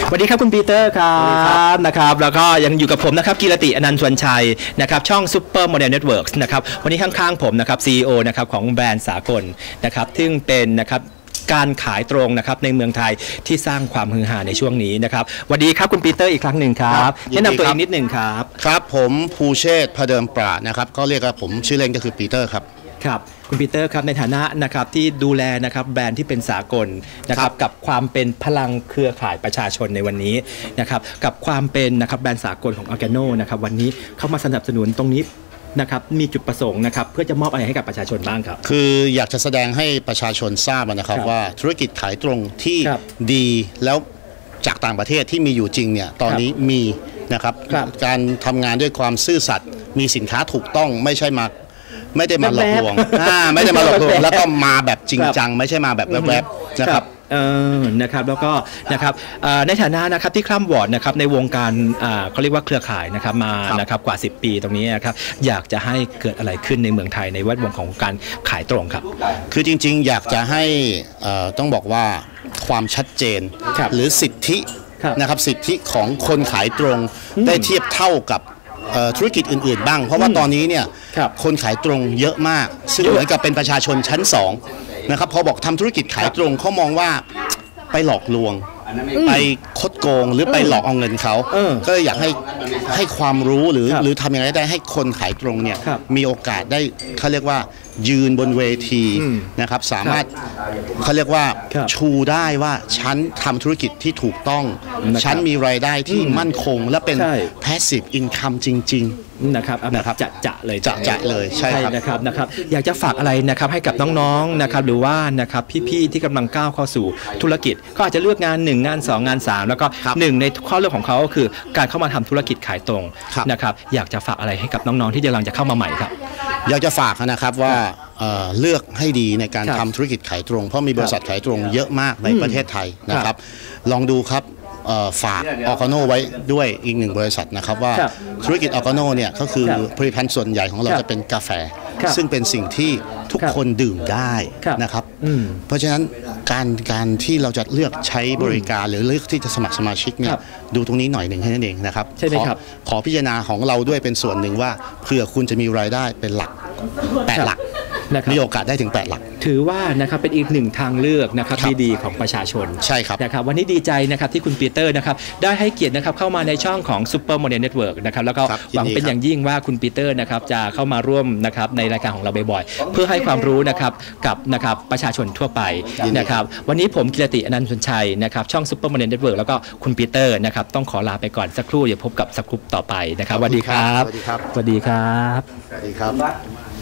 สวัสดีครับคุณปีเตอร์ครับนะครับแล้วก็ยังอยู่กับผมนะครับกีรติอนันต์ชวนชัยนะครับช่อง Super Model Networks นะครับวันนี้ข้างๆผมนะครับ CEO นะครับของแบรนด์สากลนะครับซึ่งเป็นนะครับการขายตรงนะครับในเมืองไทยที่สร้างความฮือฮาในช่วงนี้นะครับสวัสดีครับคุณปีเตอร์อีกครั้งหนึ่งครัครับบยินดีแนะนำตัวเอครังบนิดหนึ่งครับ ครับผมภูเชษฐ์พระเดิมปราดนะครับ ก็เรียกว่าผมชื่อเล่นก็คือปีเตอร์ครับ ครับคุณปีเตอร์ครับในฐานะนะครับที่ดูแลนะครับแบรนด์ที่เป็นสากลนะครับกับความเป็นพลังเครือข่ายประชาชนในวันนี้นะครับกับความเป็นนะครับแบรนด์สากลของออร์แกโนนะครับวันนี้เข้ามาสนับสนุนตรงนี้นะครับมีจุดประสงค์นะครับเพื่อจะมอบอะไรให้กับประชาชนบ้างครับ คืออยากจะแสดงให้ประชาชนทราบนะครับครับว่าธุรกิจขายตรงที่ครับดีแล้วจากต่างประเทศที่มีอยู่จริงเนี่ยตอนนี้มีนะครับครับการทำงานด้วยความซื่อสัตย์มีสินค้าถูกต้องไม่ใช่มา ไม่ได้มาหลอกลวงแวบๆอ่าไม่ได้มาหลอกลวแวงบๆแล้วก็มาแบบจริงครับจัง ไม่ใช่มาแบบแวบๆนะครับเออนะครับแล้วก็นะครับเอ่อในฐานะนะครับที่คร่ำวอร์ดนะครับในวงการอ่าเขาเรียกว่าเครือข่ายนะครับมาครับนะครับกว่า 10 ปีตรงนี้นะครับอยากจะให้เกิดอะไรขึ้นในเมืองไทยในแวดวงของการขายตรงครับ คือจริง ๆ อยากจะให้เอ่อต้องบอกว่าความชัดเจนครับหรือสิทธิครับนะครับสิทธิของคนขายตรงได้เทียบเท่ากับเอ่อ ธุรกิจอื่นๆบ้าง เพราะว่าตอนนี้เนี่ยครับคนขายตรงเยอะมาก ซึ่งเหมือนกับเป็นประชาชนชั้นสองนะครับพอบอกทำธุรกิจขายตรงเขามองว่าไปหลอกลวง ไปคดโกงหรือไปหลอกเอาเงินเขาเออก็เลยอยากให้ให้ความรู้หรือครับหรือทำยังไงได้ให้คนขายตรงเนี่ยครับมีโอกาสได้เขาเรียกว่ายืนบนเวทีอืมนะครับสามารถเขาเรียกว่าครับชูได้ว่าฉันทำธุรกิจที่ถูกต้องนะครับฉันมีรายได้ที่อืมมั่นคง และเป็นใช่ passive income จริงนะครับเอานะครับจะจะเลยจะจะเลยใช่ครับนะครับนะครับ อยากจะฝากอะไรนะครับให้กับน้องๆนะครับหรือว่านะครับพี่ๆที่กำลังก้าวเข้าสู่ธุรกิจก็อาจจะเลือกงาน1 งาน 2 งาน 3 แล้วก็ครับหนึ่งในข้อเลือกของเขาก็คือการเข้ามาทำธุรกิจขายตรงครับนะครับอยากจะฝากอะไรให้กับน้องๆที่กำลังจะเข้ามาใหม่ครับๆอยากจะฝากนะครับว่าเอ่อเลือกให้ดีในการครับทำธุรกิจขายตรง เพราะมีบริษัทขายตรงเยอะมากในประเทศไทยนะครับ ลองดูครับเอ่อฝากออ g โนไว้ด้วยอีกหนึ่งบริษัทนะครับว่าครับธุรกิจออ g โนเนี่ยก็คือครับผลิตภัณฑ์ส่วนใหญ่ของเราครับจะเป็นกาแฟครับซึ่งเป็นสิ่งที่ทุกครับคนดื่มได้ครับนะครับอืมเพราะฉะนั้น การการที่เราจะเลือกใช้บริการหรือเลือกที่จะสมัครสมาชิกเนี่คยรับดูตรงนี้หน่อยหนึ่งแค่นั้นเองนะครับใช่ไหมขอครับขอพิจารณาของเราด้วยเป็นส่วนหนึ่งว่าเผื่อคุณจะมีรายได้เป็นหลักแปดหลัก นะครับมีโอกาสได้ถึงแปดหลัก ถือว่านะครับเป็นอีกหนึ่งทางเลือกนะครับครับที่ดีของประชาชนใช่ครับนะครับวันนี้ดีใจนะครับที่คุณปีเตอร์นะครับได้ให้เกียรตินะครับเข้ามาในช่องของ Super Model Network นะครับแล้วก็ครับหวังเป็นยินดีครับอย่างยิ่งว่าคุณปีเตอร์นะครับจะเข้ามาร่วมนะครับในรายการของเราบ่อยๆ เพื่อให้ความรู้นะครับกับนะครับประชาชนทั่วไปยินดีนะครับวันนี้ผมกิรติอนันต์ชนชัยนะครับช่อง Super Model Network แล้วก็คุณปีเตอร์นะครับต้องขอลาไปก่อนสักครู่อย่าพบกับสกู๊ปต่อไปนะครับสวัสดีครับสวัสดีครับสวัสดีครับสวัสดีครับ